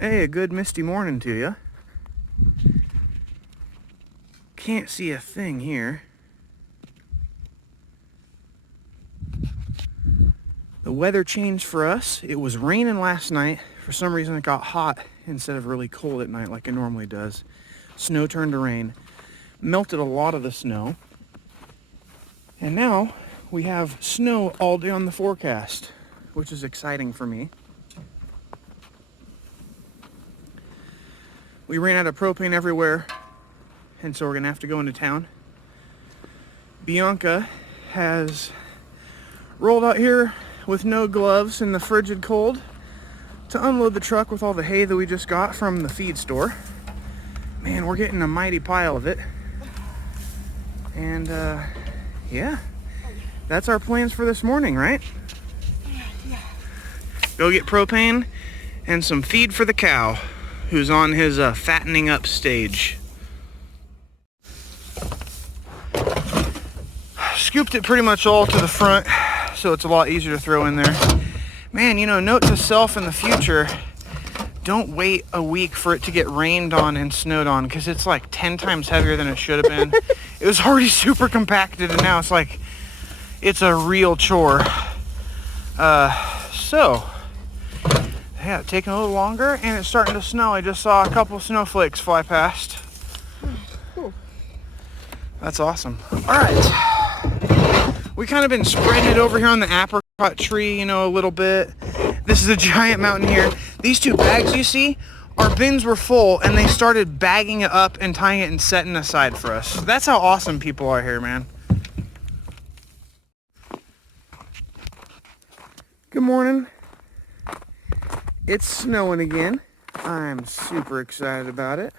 Hey, a good misty morning to you. Can't see a thing here. The weather changed for us. It was raining last night. For some reason it got hot instead of really cold at night like it normally does. Snow turned to rain. Melted a lot of the snow. And now we have snow all day on the forecast, which is exciting for me. We ran out of propane everywhere, and so we're gonna have to go into town. Bianca has rolled out here with no gloves in the frigid cold to unload the truck with all the hay that we just got from the feed store. Man, we're getting a mighty pile of it. And yeah, that's our plans for this morning, right? Go get propane and some feed for the cow, who's on his fattening up stage. Scooped it pretty much all to the front, so it's a lot easier to throw in there. Man, you know, note to self in the future, don't wait a week for it to get rained on and snowed on, because it's like 10 times heavier than it should have been. It was already super compacted, and now it's like, it's a real chore. So, yeah, taking a little longer, and it's starting to snow. I just saw a couple snowflakes fly past. Cool. That's awesome. All right. We kind of been spreading it over here on the apricot tree, you know, a little bit. This is a giant mountain here. These two bags you see, our bins were full, and they started bagging it up and tying it and setting aside for us. That's how awesome people are here, man. Good morning. It's snowing again. I'm super excited about it.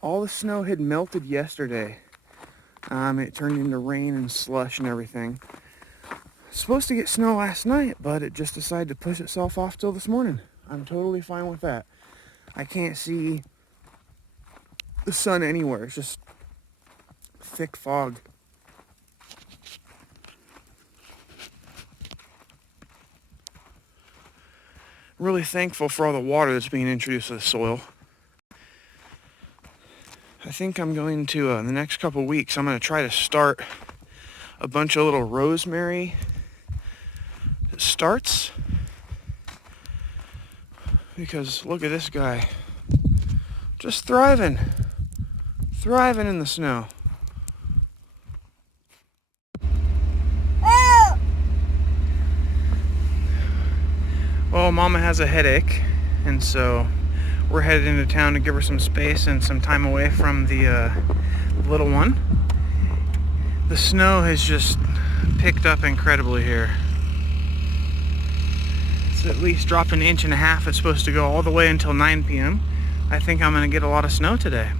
All the snow had melted yesterday. It turned into rain and slush and everything. Supposed to get snow last night, but it just decided to push itself off till this morning. I'm totally fine with that. I can't see the sun anywhere. It's just thick fog. Really thankful for all the water that's being introduced to the soil. I think I'm going to, in the next couple weeks, I'm going to try to start a bunch of little rosemary starts. Because look at this guy. Just thriving. Thriving in the snow. Well, Mama has a headache, and so we're headed into town to give her some space and some time away from the little one. The snow has just picked up incredibly here. It's at least dropped 1.5 inches. It's supposed to go all the way until 9 p.m. I think I'm going to get a lot of snow today.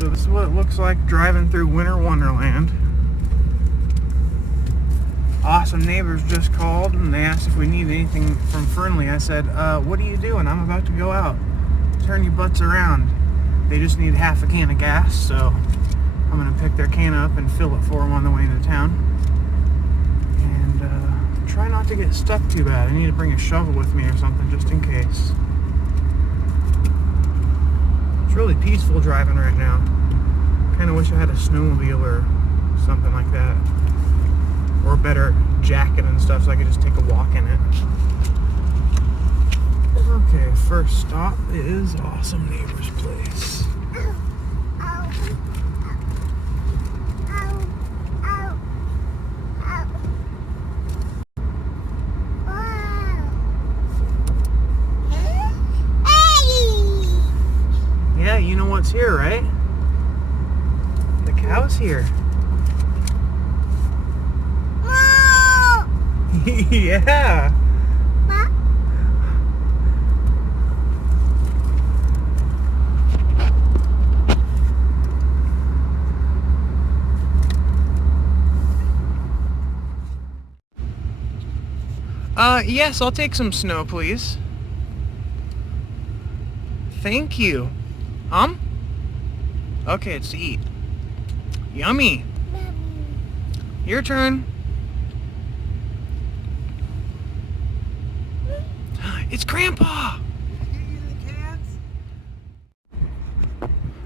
So this is what it looks like driving through winter wonderland. Awesome neighbors just called and they asked if we need anything from Fernley. I said, what are you doing? I'm about to go out. Turn your butts around. They just need half a can of gas, so I'm going to pick their can up and fill it for them on the way into town. And try not to get stuck too bad. I need to bring a shovel with me or something just in case. It's really peaceful driving right now. Kind of wish I had a snowmobile or something like that. Or a better jacket and stuff so I could just take a walk in it. Okay, first stop is Awesome Neighbor's Place. Yeah, you know what's here, right? The cow's here. Yeah. Yes, I'll take some snow, please. Thank you. Okay, it's to eat. Yummy. Your turn. It's Grandpa!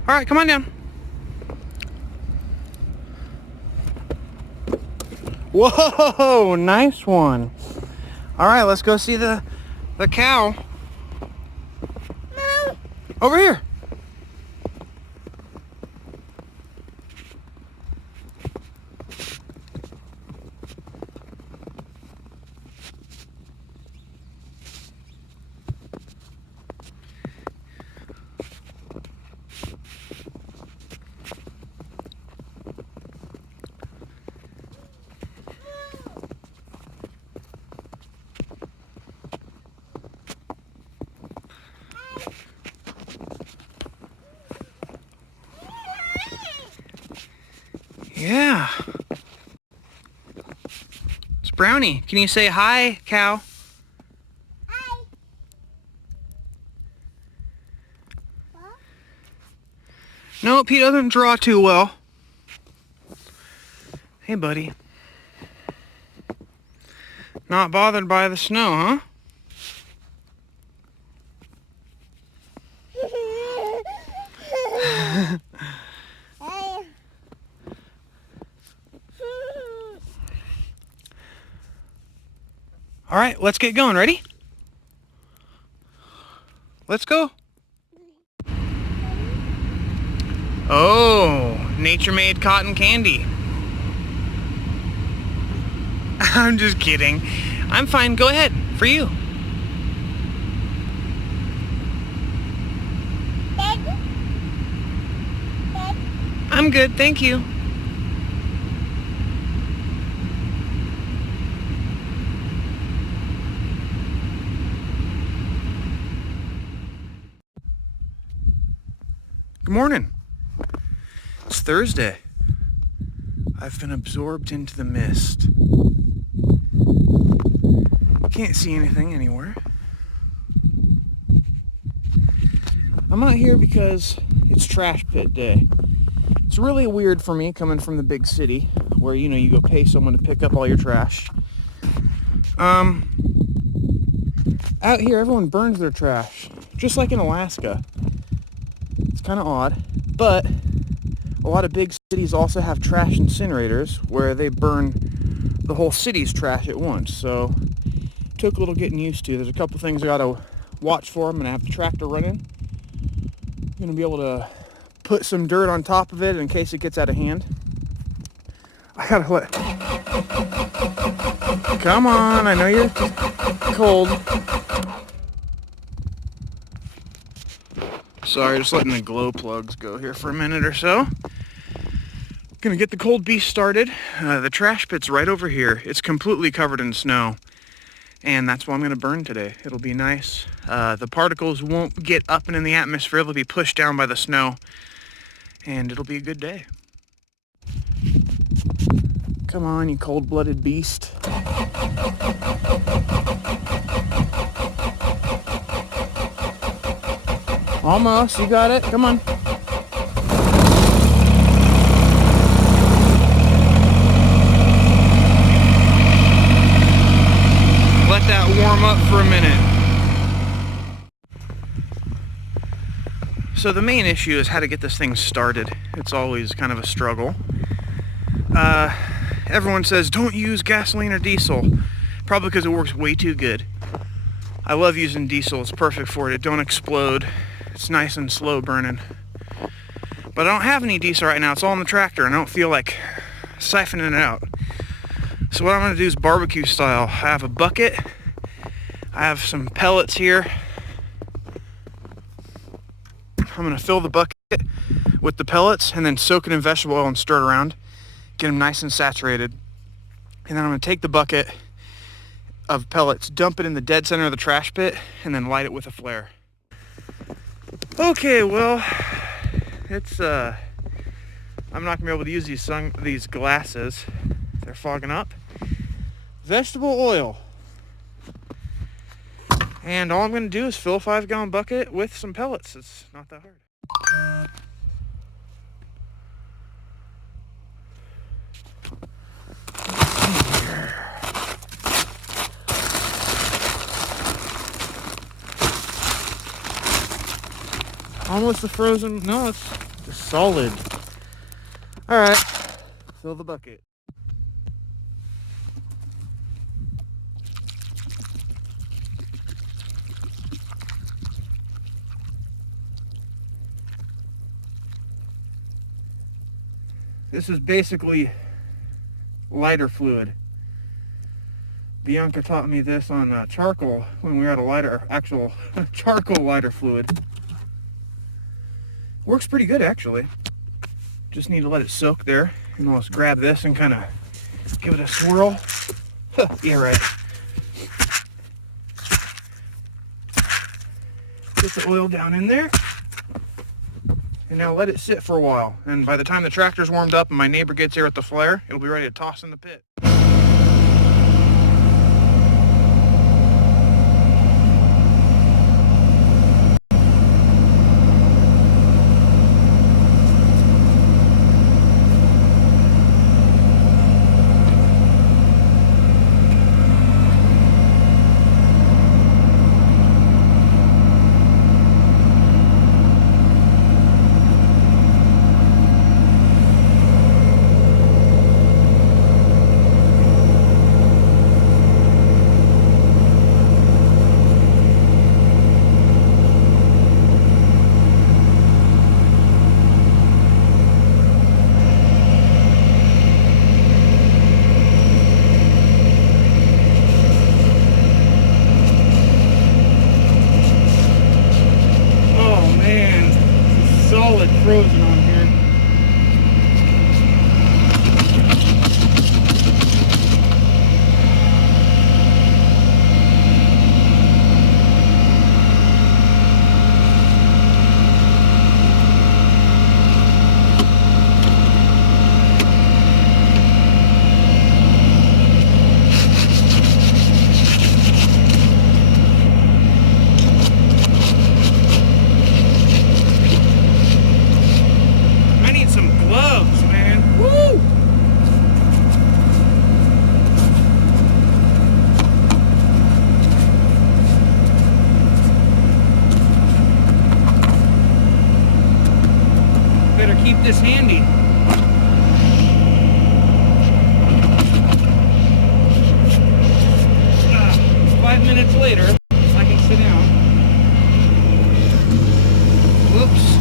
Alright, come on down. Whoa, nice one. Alright, let's go see the cow. No. Over here. Yeah. It's Brownie. Can you say hi, cow? Hi. What? No, Pete doesn't draw too well. Hey, buddy. Not bothered by the snow, huh? All right, let's get going. Ready? Let's go. Oh, nature-made cotton candy. I'm just kidding. I'm fine. Go ahead. For you. I'm good. Thank you. Good morning. It's Thursday. I've been absorbed into the mist. Can't see anything anywhere. I'm out here because it's trash pit day. It's really weird for me coming from the big city where, you know, you go pay someone to pick up all your trash. Out here, everyone burns their trash, just like in Alaska. It's kind of odd, but a lot of big cities also have trash incinerators where they burn the whole city's trash at once. So it took a little getting used to. There's a couple things I gotta watch for. I'm gonna have the tractor running. I'm gonna be able to put some dirt on top of it in case it gets out of hand. I gotta let... Come on, I know you're cold. Sorry, just letting the glow plugs go here for a minute or so. Gonna get the cold beast started. The trash pit's right over here. It's completely covered in snow. And that's what I'm gonna burn today. It'll be nice. The particles won't get up and in the atmosphere. They'll be pushed down by the snow. And it'll be a good day. Come on, you cold-blooded beast. Almost, you got it. Come on. Let that warm up for a minute. So the main issue is how to get this thing started. It's always kind of a struggle. Everyone says don't use gasoline or diesel, probably because it works way too good. I love using diesel. It's perfect for it. It don't explode. It's nice and slow burning. But I don't have any diesel right now. It's all in the tractor and I don't feel like siphoning it out. So what I'm going to do is barbecue style. I have a bucket. I have some pellets here. I'm going to fill the bucket with the pellets and then soak it in vegetable oil and stir it around. Get them nice and saturated. And then I'm going to take the bucket of pellets, dump it in the dead center of the trash pit, and then light it with a flare. Okay, well, it's I'm not gonna be able to use these glasses. They're fogging up. Vegetable oil. And all I'm gonna do is fill a 5-gallon bucket with some pellets. It's not that hard. almost a frozen. No, it's just solid. All right, fill the bucket. This is basically lighter fluid. Bianca taught me this on charcoal when we were at a actual charcoal lighter fluid. Works pretty good, actually. Just need to let it soak there. And I'll just grab this and kind of give it a swirl. Yeah, right. Get the oil down in there. And now let it sit for a while. And by the time the tractor's warmed up and my neighbor gets here with the flare, it'll be ready to toss in the pit. Frozen on here. Keep this handy. 5 minutes later, I can sit down. Whoops.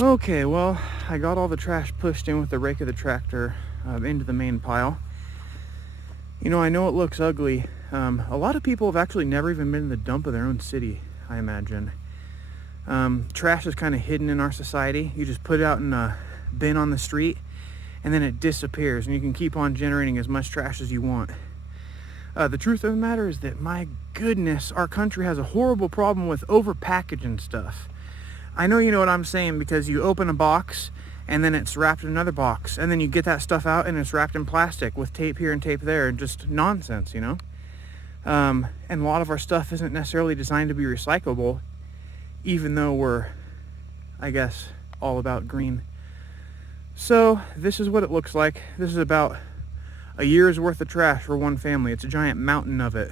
Okay, well, I got all the trash pushed in with the rake of the tractor into the main pile. You know, I know it looks ugly. A lot of people have actually never even been in the dump of their own city, I imagine. Trash is kind of hidden in our society. You just put it out in a bin on the street, and then it disappears, and you can keep on generating as much trash as you want. The truth of the matter is that, my goodness, our country has a horrible problem with over-packaging stuff. I know you know what I'm saying, because you open a box and then it's wrapped in another box, and then you get that stuff out and it's wrapped in plastic with tape here and tape there, and just nonsense, you know? And a lot of our stuff isn't necessarily designed to be recyclable, even though we're, I guess, all about green. So this is what it looks like. This is about a year's worth of trash for one family. It's a giant mountain of it.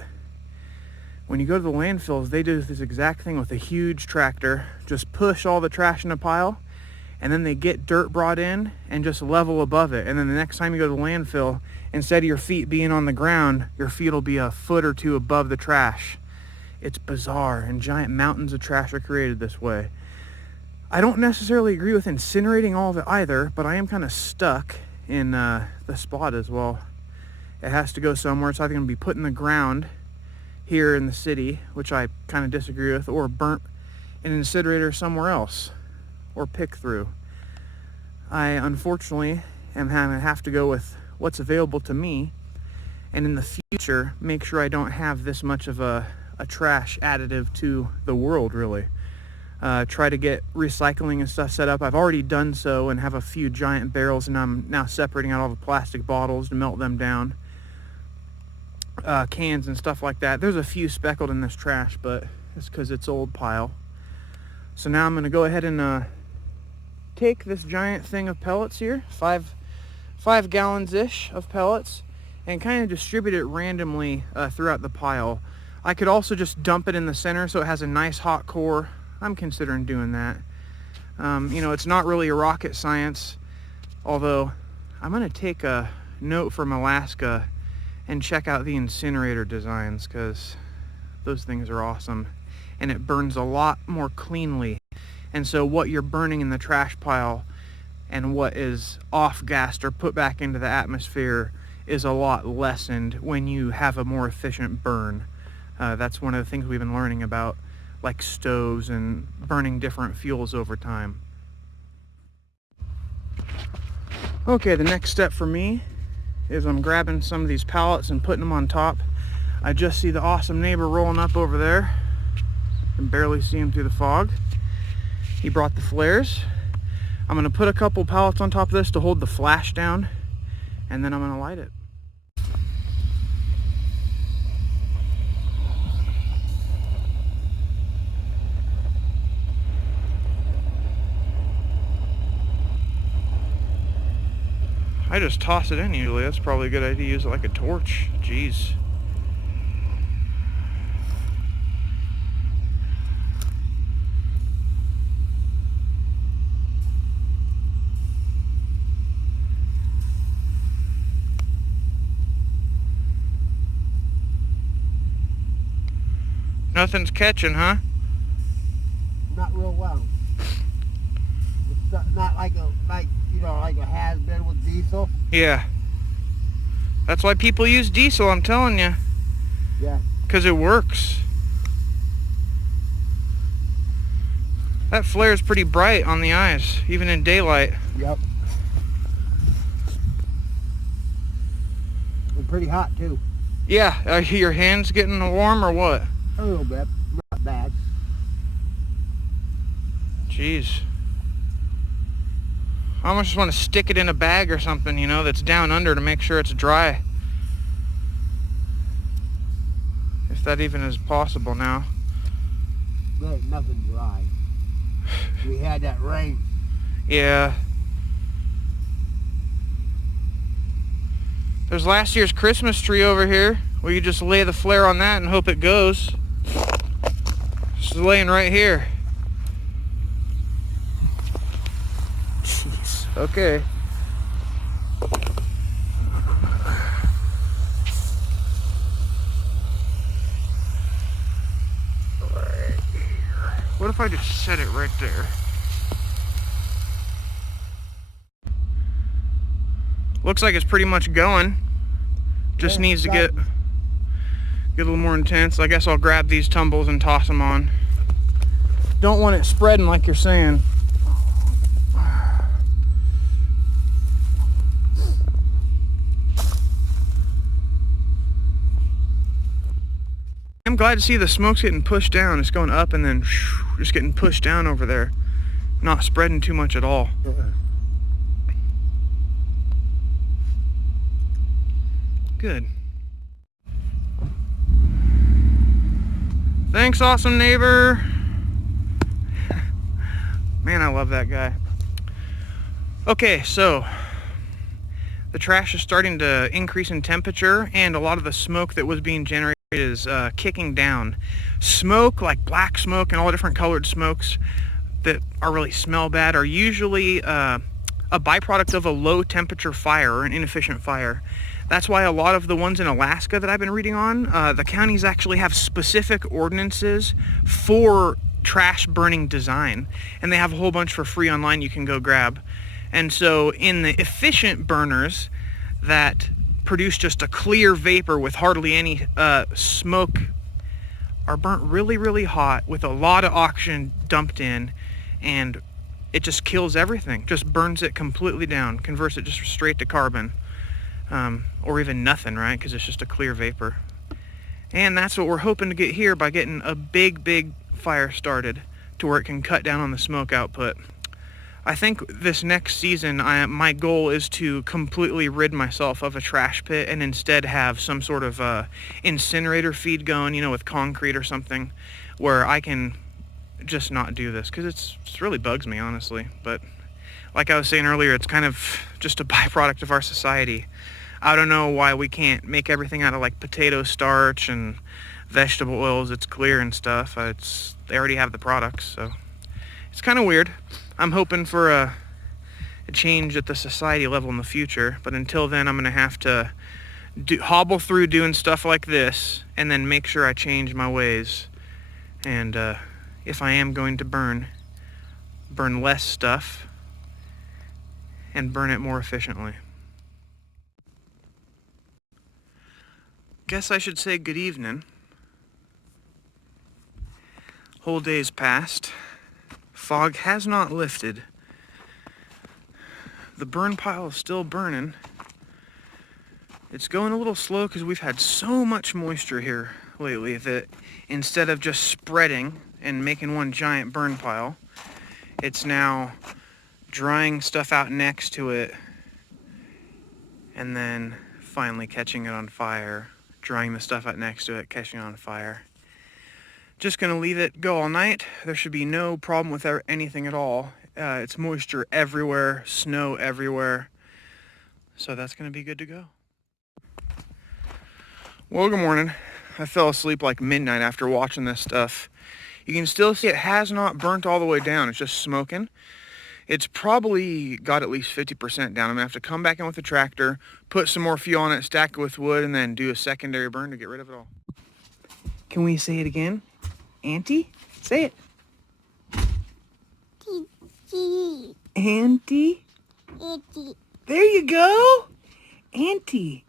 When you go to the landfills, they do this exact thing with a huge tractor. Just push all the trash in a pile, and then they get dirt brought in and just level above it. And then the next time you go to the landfill, instead of your feet being on the ground, your feet will be a foot or two above the trash. It's bizarre, and giant mountains of trash are created this way. I don't necessarily agree with incinerating all of it either, but I am kind of stuck in the spot as well. It has to go somewhere. It's either going to be put in the ground here in the city, which I kind of disagree with, or burnt in an incinerator somewhere else, or pick through. I unfortunately am going to have to go with what's available to me, and in the future make sure I don't have this much of a trash additive to the world, really. Try to get recycling and stuff set up. I've already done so and have a few giant barrels, and I'm now separating out all the plastic bottles to melt them down. Cans and stuff like that. There's a few speckled in this trash, but it's because it's old pile. So now I'm going to go ahead and take this giant thing of pellets here, five gallons-ish of pellets, and kind of distribute it randomly throughout the pile. I could also just dump it in the center so it has a nice hot core. I'm considering doing that. You know, it's not really a rocket science, although I'm going to take a note from Alaska and check out the incinerator designs, because those things are awesome, and it burns a lot more cleanly. And so what you're burning in the trash pile and what is off-gassed or put back into the atmosphere is a lot lessened when you have a more efficient burn. That's one of the things we've been learning about, like stoves and burning different fuels over time. Okay, the next step for me is I'm grabbing some of these pallets and putting them on top. I just see the awesome neighbor rolling up over there. I can barely see him through the fog. He brought the flares. I'm going to put a couple pallets on top of this to hold the flash down, and then I'm going to light it. I just toss it in usually. That's probably a good idea to use it like a torch. Jeez. Nothing's catching, huh? Not real well. It's not like like a has been with diesel. Yeah. That's why people use diesel, I'm telling you. Yeah. Because it works. That flare is pretty bright on the eyes, even in daylight. Yep. And pretty hot too. Yeah, are your hands getting warm or what? A little bit. Not bad. Jeez. I almost just want to stick it in a bag or something, you know, that's down under to make sure it's dry. If that even is possible now. There ain't nothing dry. We had that rain. Yeah. There's last year's Christmas tree over here. We could just lay the flare on that and hope it goes. It's laying right here. Jeez. Okay. What if I just set it right there? Looks like it's pretty much going. Just needs to get a little more intense. I guess I'll grab these tumbles and toss them on. Don't want it spreading like you're saying. I'm glad to see the smoke's getting pushed down. It's going up and then just getting pushed down over there. not spreading too much at all. Good. Thanks, awesome neighbor. Man, I love that guy. Okay, so the trash is starting to increase in temperature, and a lot of the smoke that was being generated is kicking down. Smoke, like black smoke and all the different colored smokes that are really smell bad, are usually a byproduct of a low temperature fire or an inefficient fire. That's why a lot of the ones in Alaska that I've been reading on, the counties actually have specific ordinances for trash burning design, and they have a whole bunch for free online you can go grab. And so in the efficient burners that produce just a clear vapor with hardly any smoke, are burnt really, really hot with a lot of oxygen dumped in, and it just kills everything, just burns it completely down, converts it just straight to carbon, or even nothing, right? Because it's just a clear vapor. And that's what we're hoping to get here by getting a big fire started to where it can cut down on the smoke output. I think this next season, my goal is to completely rid myself of a trash pit and instead have some sort of incinerator feed going, you know, with concrete or something, where I can just not do this, because it really bugs me, honestly. But like I was saying earlier, it's kind of just a byproduct of our society. I don't know why we can't make everything out of like potato starch and vegetable oils. It's clear and stuff. They already have the products, so it's kind of weird. I'm hoping for a change at the society level in the future, but until then I'm going to have to hobble through doing stuff like this and then make sure I change my ways. And if I am going to burn less stuff and burn it more efficiently. Guess I should say good evening. Whole day's passed. Fog has not lifted. The burn pile is still burning. It's going a little slow because we've had so much moisture here lately that instead of just spreading and making one giant burn pile, it's now drying stuff out next to it and then finally catching it on fire, drying the stuff out next to it, catching it on fire. Just gonna leave it go all night. There should be no problem with anything at all. It's moisture everywhere, snow everywhere. So that's gonna be good to go. Well, good morning. I fell asleep like midnight after watching this stuff. You can still see it has not burnt all the way down. It's just smoking. It's probably got at least 50% down. I'm gonna have to come back in with the tractor, put some more fuel on it, stack it with wood, and then do a secondary burn to get rid of it all. Can we say it again? Auntie? Say it. Itchy. Auntie? Itchy. There you go. Auntie.